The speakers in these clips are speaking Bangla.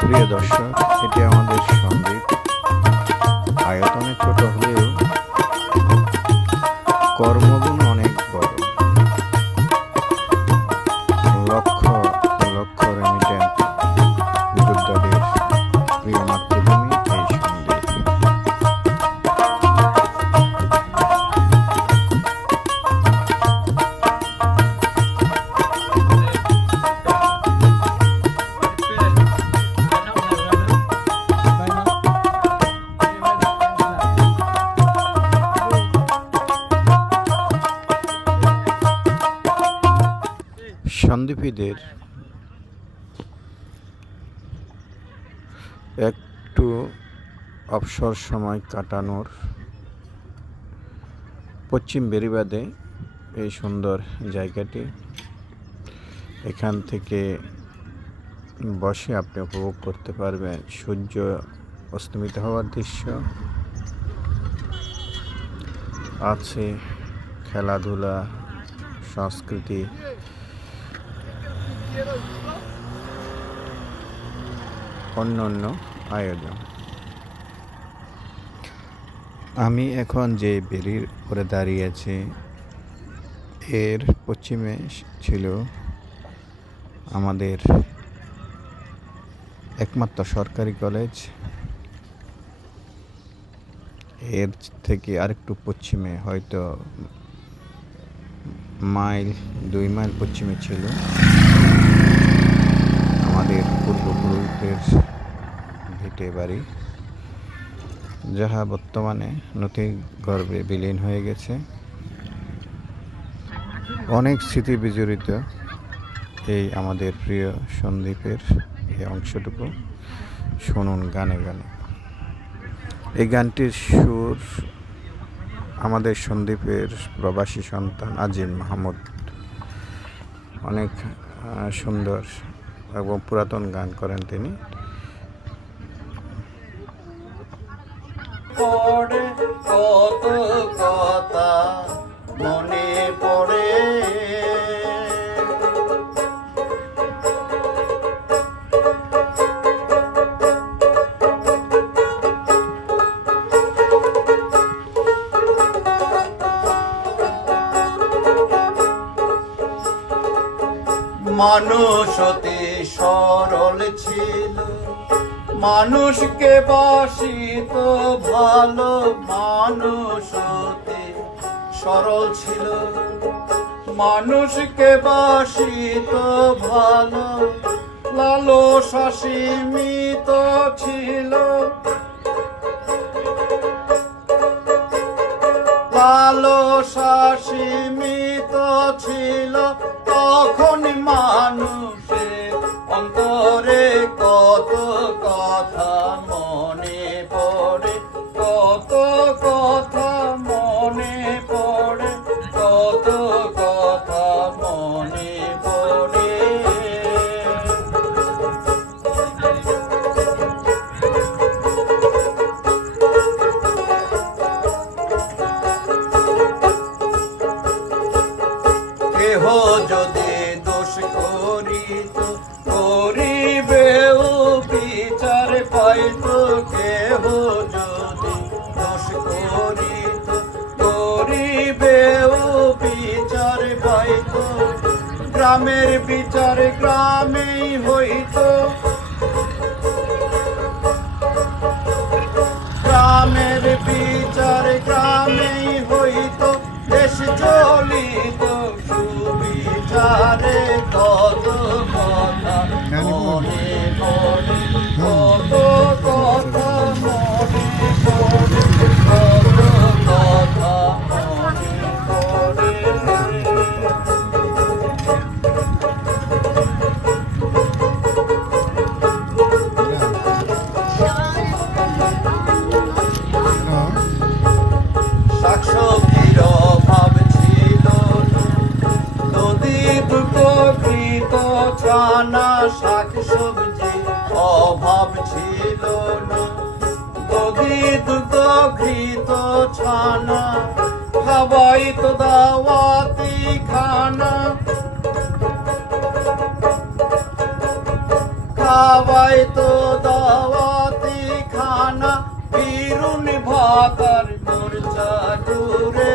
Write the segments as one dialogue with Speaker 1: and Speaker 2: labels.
Speaker 1: প্রিয় দর্শক এটি আমাদের সংগীত আয়তনে ছোট হলেও সন্দীপীদের একটু অবসর সময় কাটানোর পশ্চিম বেরিবাদে এই সুন্দর জায়গাটি। এখান থেকে বসে আপনি উপভোগ করতে পারবেন সূর্য অস্তমিত হওয়ার দৃশ্য। আছে খেলাধুলা, সংস্কৃতি অন্যান্য আয়োজন। আমি এখন যে বেরির উপরে দাঁড়িয়েছি এর পশ্চিমে ছিল আমাদের একমাত্র সরকারি কলেজ। এর থেকে আরেকটু পশ্চিমে, হয়তো মাইল দুই মাইল পশ্চিমে ছিল। পূর্বপুরুষদের ভিটে বাড়ি, যাহা বর্তমানে নথি গর্ভে বিলীন হয়ে গেছে। অনেক স্মৃতি বিজড়িত এই আমাদের প্রিয় সন্দীপের এই অংশটুকু শুনুন গানে গানে। এই গানটির সুর আমাদের সন্দীপের প্রবাসী সন্তান আজিম মাহমুদ। অনেক সুন্দর। এবং পুরাতন গান করেন তিনি।
Speaker 2: কত কথা মনে পড়ে। মানুষ সরল ছিল। মানুষকে বাসিত, ভালো মানুষ সরল ছিল। মানুষকে বাসিত, ভালো লালো সীমিত ছিল। লালো সীমিত ছিল। তখন মানুষের যদি দোষ করিত করিবেও বিচার পাইত, কেহ যদি দোষ করিত করিবেও বিচার পাইত। গ্রামের বিচার গ্রামেই ছানা শাকসবজি অভাব ছিল না। নদী দুটো ঘৃত ছানা, খাবাই তো দাওয়াতি খানা। খাওয়াই তো দাওয়াতি খানা, বিরুন ভাতার মোরচা দূরে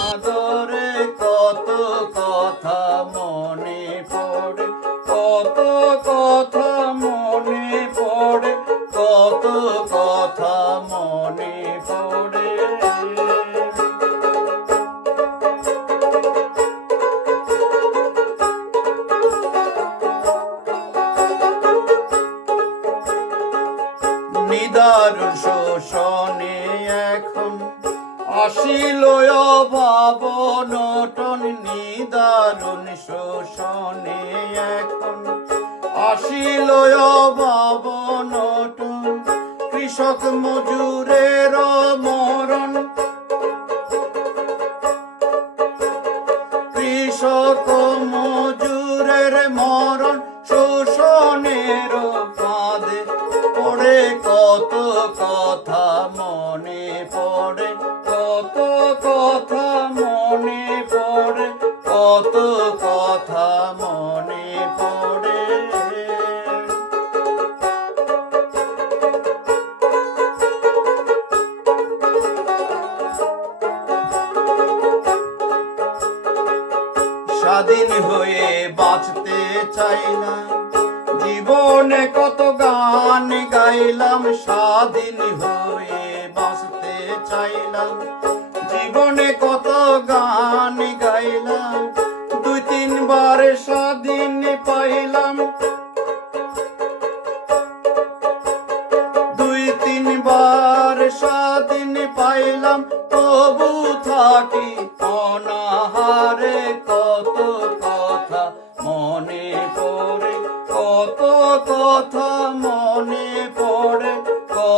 Speaker 2: আসিল অভাব নটন নিদারুণ শোষণে এখন আসিল অভাব নটন কৃষক মজুরের মরণ। কৃষক মজুরের মরণ শোষণের ফাঁদে পড়ে কত কথা মনে স্বাধীন হয়ে বাঁচতে চাইলাম জীবনে কত গান গাইলাম স্বাধীন হয়ে বাঁচতে চাইলাম জীবনে কত গান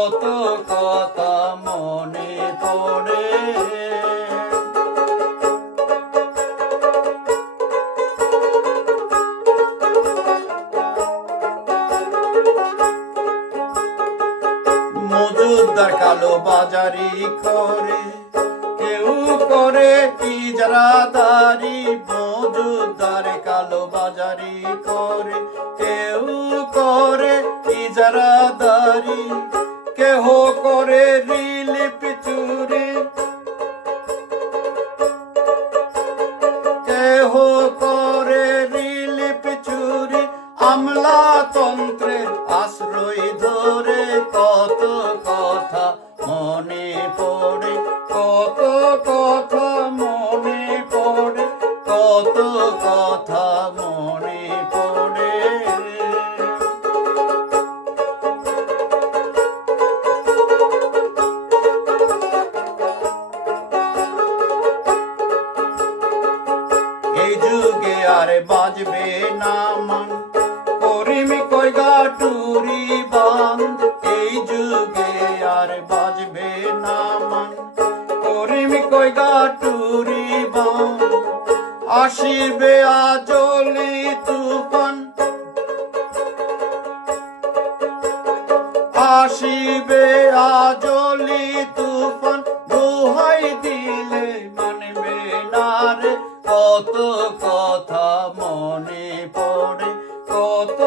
Speaker 2: কত কথা মনে পড়ে। মজুদার কালো বাজারি করে কেউ করে ইজরাদারি মজুদার কালো বাজারি করে কেউ করে ইজরাদারি কেহ করে রিলিপ চুরি কেহ করে রিলিপ চুরি আমলাতন্ত্রের আশ্রয় গাটুরি বান্ধ আসিবে আজলি তুফান। আসিবে আজলি তুফান। দোহাই দিলে মানবে না রে। কত কথা মনে পড়ে, কত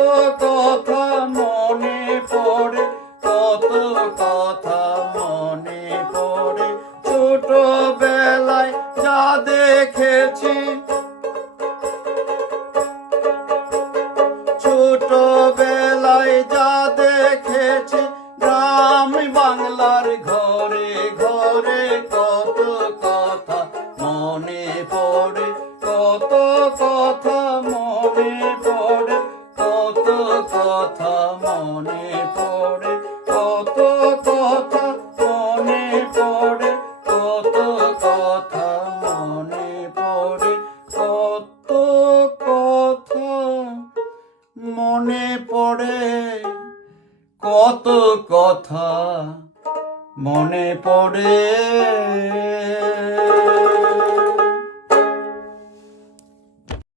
Speaker 2: কথা।